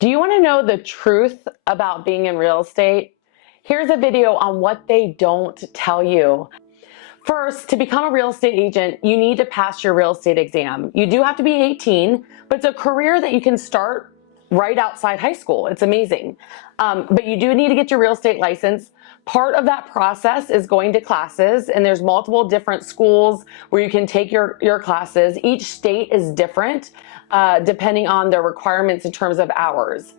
Do you want to know the truth about being in real estate? Here's a video on what they don't tell you. First, to become a real estate agent, you need to pass your real estate exam. You do have to be 18, but it's a career that you can start right outside high school. It's amazing. But you do need to get your real estate license. Part of that process is going to classes, and there's multiple different schools where you can take your classes. Each state is different depending on their requirements in terms of hours.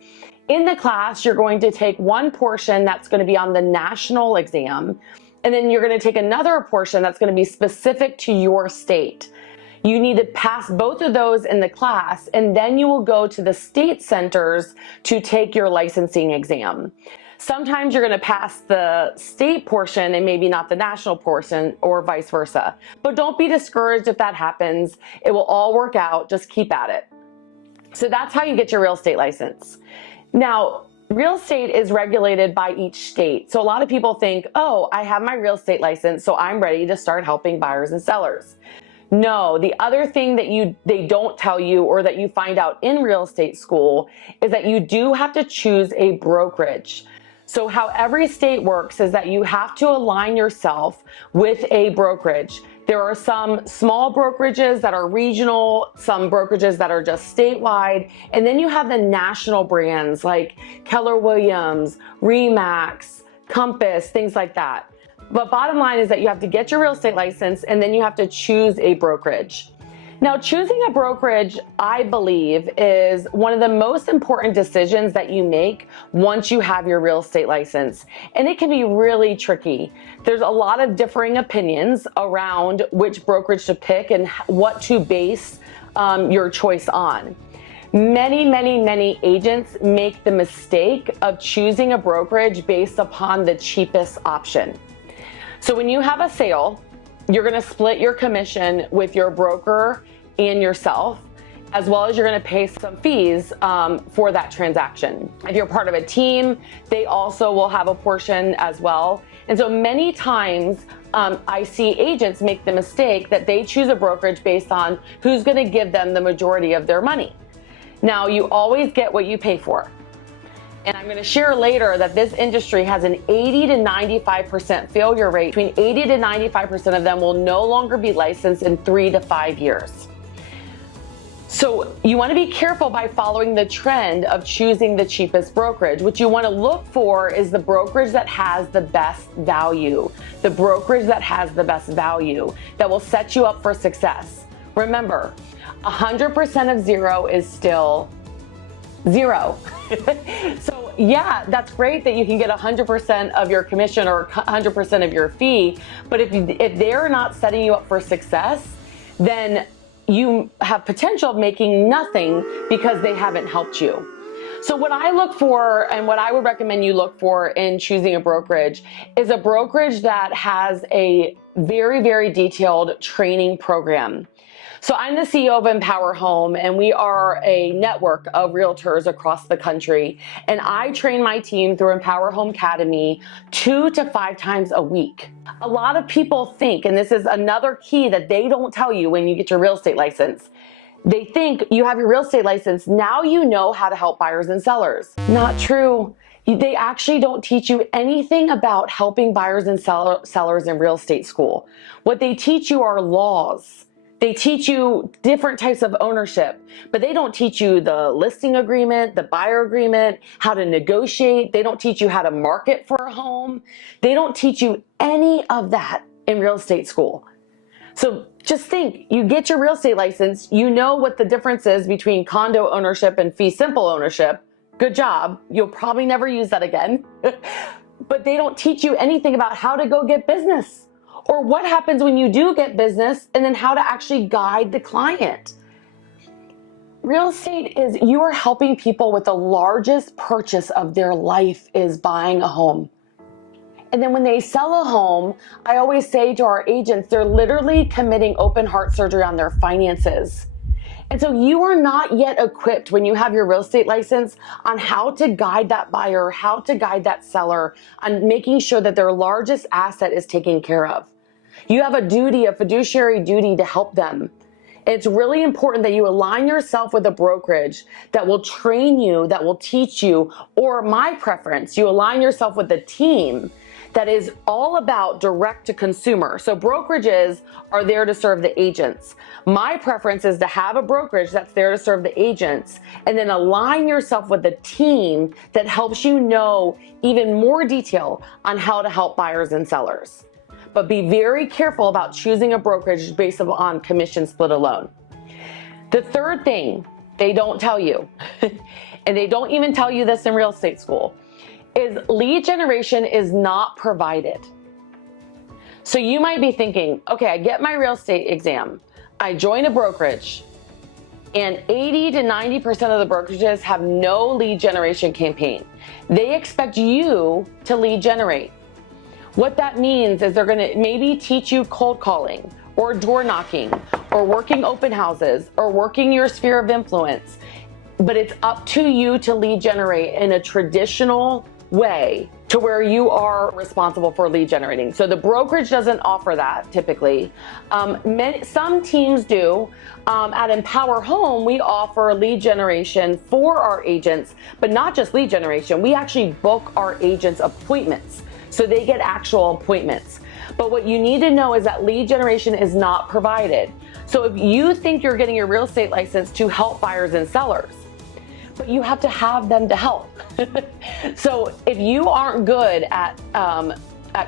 In the class, you're going to take one portion that's going to be on the national exam, and then you're going to take another portion that's going to be specific to your state. You need to pass both of those in the class, and then you will go to the state centers to take your licensing exam. Sometimes you're going to pass the state portion and maybe not the national portion, or vice versa. But don't be discouraged if that happens. It will all work out. Just keep at it. So that's how you get your real estate license. Now, real estate is regulated by each state. So a lot of people think, oh, I have my real estate license, so I'm ready to start helping buyers and sellers. No, the other thing that they don't tell you, or that you find out in real estate school, is that you do have to choose a brokerage. So how every state works is that you have to align yourself with a brokerage. There are some small brokerages that are regional, some brokerages that are just statewide, and then you have the national brands like Keller Williams, RE/MAX, Compass, things like that. But bottom line is that you have to get your real estate license, and then you have to choose a brokerage. Now, choosing a brokerage, I believe, is one of the most important decisions that you make once you have your real estate license. And it can be really tricky. There's a lot of differing opinions around which brokerage to pick and what to base your choice on. Many agents make the mistake of choosing a brokerage based upon the cheapest option. So when you have a sale, you're going to split your commission with your broker and yourself, as well as you're going to pay some fees for that transaction. If you're part of a team, they also will have a portion as well. And so many times I see agents make the mistake that they choose a brokerage based on who's going to give them the majority of their money. Now, you always get what you pay for. And I'm going to share later that this industry has an 80 to 95% failure rate. Between 80 to 95% of them will no longer be licensed in 3 to 5 years. So you want to be careful by following the trend of choosing the cheapest brokerage. What you want to look for is the brokerage that has the best value. The brokerage that has the best value that will set you up for success. Remember, 100% of zero is still zero. So yeah, that's great that you can get 100% of your commission or 100% of your fee, but if they're not setting you up for success, then you have potential of making nothing because they haven't helped you. So what I look for, and what I would recommend you look for in choosing a brokerage, is a brokerage that has a very detailed training program. So I'm the CEO of Empower Home, and we are a network of realtors across the country. And I train my team through Empower Home Academy 2 to 5 times a week. A lot of people think, and this is another key that they don't tell you when you get your real estate license, they think you have your real estate license, now you know how to help buyers and sellers. Not true. They actually don't teach you anything about helping buyers and sellers in real estate school. What they teach you are laws. They teach you different types of ownership, but they don't teach you the listing agreement, the buyer agreement, how to negotiate. They don't teach you how to market for a home. They don't teach you any of that in real estate school. So just think, you get your real estate license, you know what the difference is between condo ownership and fee simple ownership. Good job. You'll probably never use that again. But they don't teach you anything about how to go get business, or what happens when you do get business, and then how to actually guide the client. Real estate is, you are helping people with the largest purchase of their life, is buying a home. And then when they sell a home, I always say to our agents, they're literally committing open heart surgery on their finances. And so you are not yet equipped when you have your real estate license on how to guide that buyer, how to guide that seller, on making sure that their largest asset is taken care of. You have a duty, a fiduciary duty, to help them. It's really important that you align yourself with a brokerage that will train you, that will teach you, or my preference, you align yourself with a team that is all about direct to consumer. So brokerages are there to serve the agents. My preference is to have a brokerage that's there to serve the agents, and then align yourself with a team that helps you know even more detail on how to help buyers and sellers. But be very careful about choosing a brokerage based on commission split alone. The third thing they don't tell you, and they don't even tell you this in real estate school, is lead generation is not provided. So you might be thinking, okay, I get my real estate exam, I join a brokerage, and 80 to 90% of the brokerages have no lead generation campaign. They expect you to lead generate. What that means is they're gonna maybe teach you cold calling or door knocking or working open houses or working your sphere of influence, but it's up to you to lead generate in a traditional way to where you are responsible for lead generating. So the brokerage doesn't offer that typically. Some teams do. At Empower Home, we offer lead generation for our agents, but not just lead generation. We actually book our agents appointments, so they get actual appointments. But what you need to know is that lead generation is not provided. So if you think you're getting your real estate license to help buyers and sellers, but you have to have them to help. So if you aren't good at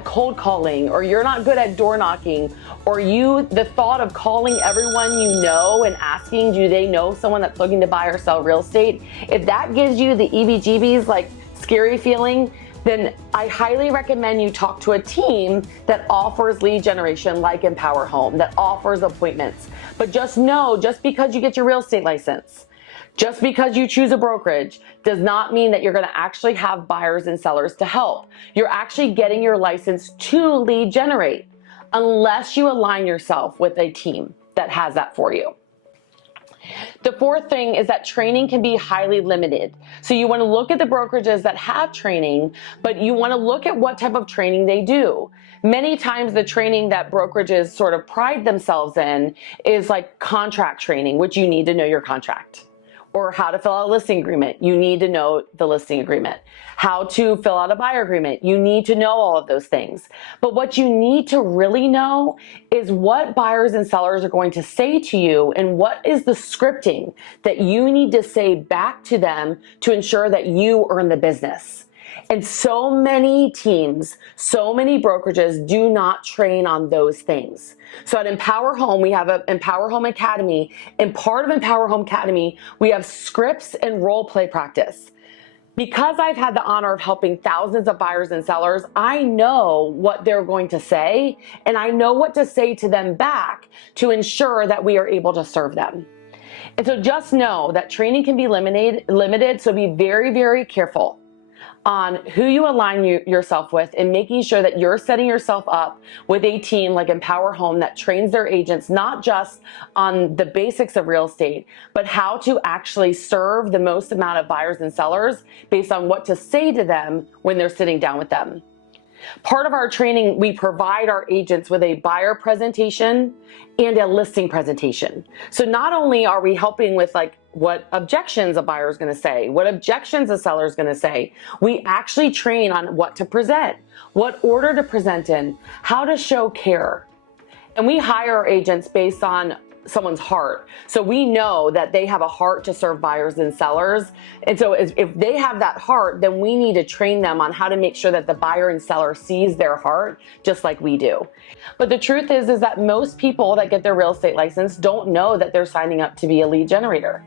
cold calling, or you're not good at door knocking, or the thought of calling everyone you know and asking, do they know someone that's looking to buy or sell real estate? If that gives you the EBGBs, like scary feeling, then I highly recommend you talk to a team that offers lead generation like Empower Home, that offers appointments. But just know, just because you get your real estate license, just because you choose a brokerage, does not mean that you're gonna actually have buyers and sellers to help. You're actually getting your license to lead generate, unless you align yourself with a team that has that for you. The fourth thing is that training can be highly limited. So you want to look at the brokerages that have training, but you want to look at what type of training they do. Many times the training that brokerages sort of pride themselves in is like contract training, which you need to know your contract. Or how to fill out a listing agreement, you need to know the listing agreement. How to fill out a buyer agreement, you need to know all of those things. But what you need to really know is what buyers and sellers are going to say to you, and what is the scripting that you need to say back to them to ensure that you earn the business. And so many teams, so many brokerages do not train on those things. So at Empower Home, we have an Empower Home Academy, and part of Empower Home Academy, we have scripts and role play practice. Because I've had the honor of helping thousands of buyers and sellers, I know what they're going to say, and I know what to say to them back to ensure that we are able to serve them. And so just know that training can be limited, so be very, very careful on who you align yourself with, and making sure that you're setting yourself up with a team like Empower Home that trains their agents not just on the basics of real estate, but how to actually serve the most amount of buyers and sellers based on what to say to them when they're sitting down with them. Part of our training, we provide our agents with a buyer presentation and a listing presentation. So not only are we helping with like what objections a buyer is going to say, what objections a seller is going to say, we actually train on what to present, what order to present in, how to show care. And we hire our agents based on someone's heart. So we know that they have a heart to serve buyers and sellers. And so if they have that heart, then we need to train them on how to make sure that the buyer and seller sees their heart just like we do. But the truth is that most people that get their real estate license don't know that they're signing up to be a lead generator.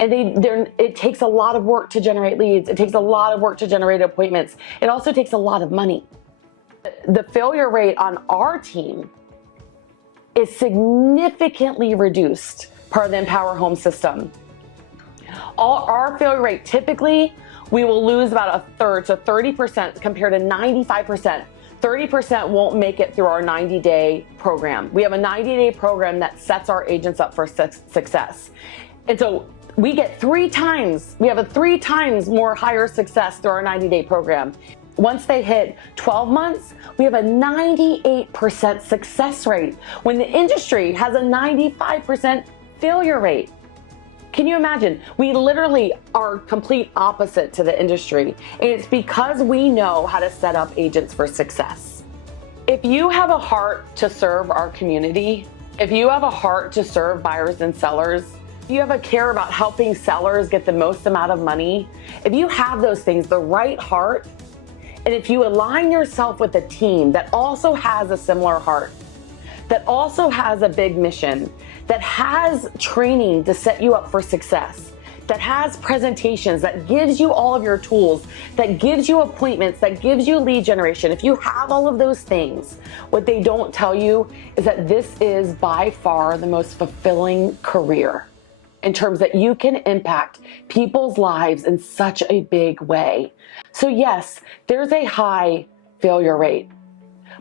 And it takes a lot of work to generate leads. It takes a lot of work to generate appointments. It also takes a lot of money. The failure rate on our team is significantly reduced part of the Empower Home system. Our failure rate, typically, we will lose about a third, so 30% compared to 95%. 30% won't make it through our 90-day program. We have a 90-day program that sets our agents up for success. And so we get we have a 3 times more higher success through our 90-day program. Once they hit 12 months, we have a 98% success rate when the industry has a 95% failure rate. Can you imagine? We literally are complete opposite to the industry, and it's because we know how to set up agents for success. If you have a heart to serve our community, if you have a heart to serve buyers and sellers, if you have a care about helping sellers get the most amount of money, if you have those things, the right heart, and if you align yourself with a team that also has a similar heart, that also has a big mission, that has training to set you up for success, that has presentations, that gives you all of your tools, that gives you appointments, that gives you lead generation. If you have all of those things, what they don't tell you is that this is by far the most fulfilling career in terms that you can impact people's lives in such a big way. So yes, there's a high failure rate,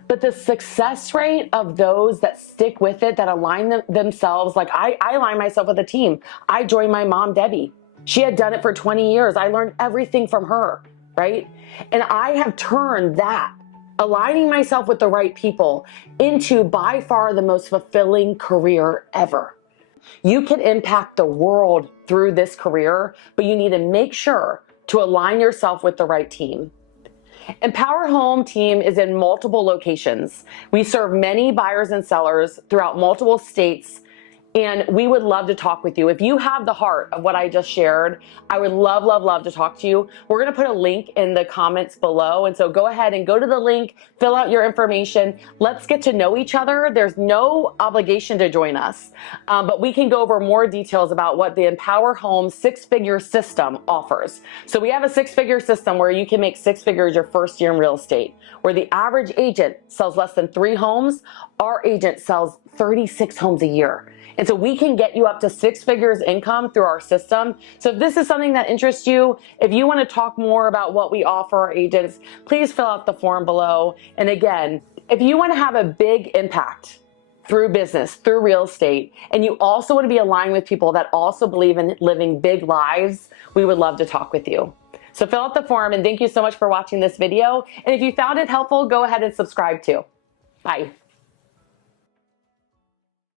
but the success rate of those that stick with it, that align themselves, like I align myself with a team. I joined my mom, Debbie. She had done it for 20 years. I learned everything from her, right? And I have turned that, aligning myself with the right people, into by far the most fulfilling career ever. You can impact the world through this career, but you need to make sure to align yourself with the right team. Empower Home team is in multiple locations. We serve many buyers and sellers throughout multiple states, and we would love to talk with you. If you have the heart of what I just shared, I would love, love, love to talk to you. We're gonna put a link in the comments below, and so go ahead and go to the link, fill out your information. Let's get to know each other. There's no obligation to join us, but we can go over more details about what the Empower Home six-figure system offers. So we have a six-figure system where you can make six figures your first year in real estate. Where the average agent sells less than 3 homes, our agent sells 36 homes a year. And so we can get you up to 6 figures income through our system. So if this is something that interests you, if you want to talk more about what we offer our agents, please fill out the form below. And again, if you want to have a big impact through business, through real estate, and you also want to be aligned with people that also believe in living big lives, we would love to talk with you. So fill out the form, and thank you so much for watching this video. And if you found it helpful, go ahead and subscribe too. Bye.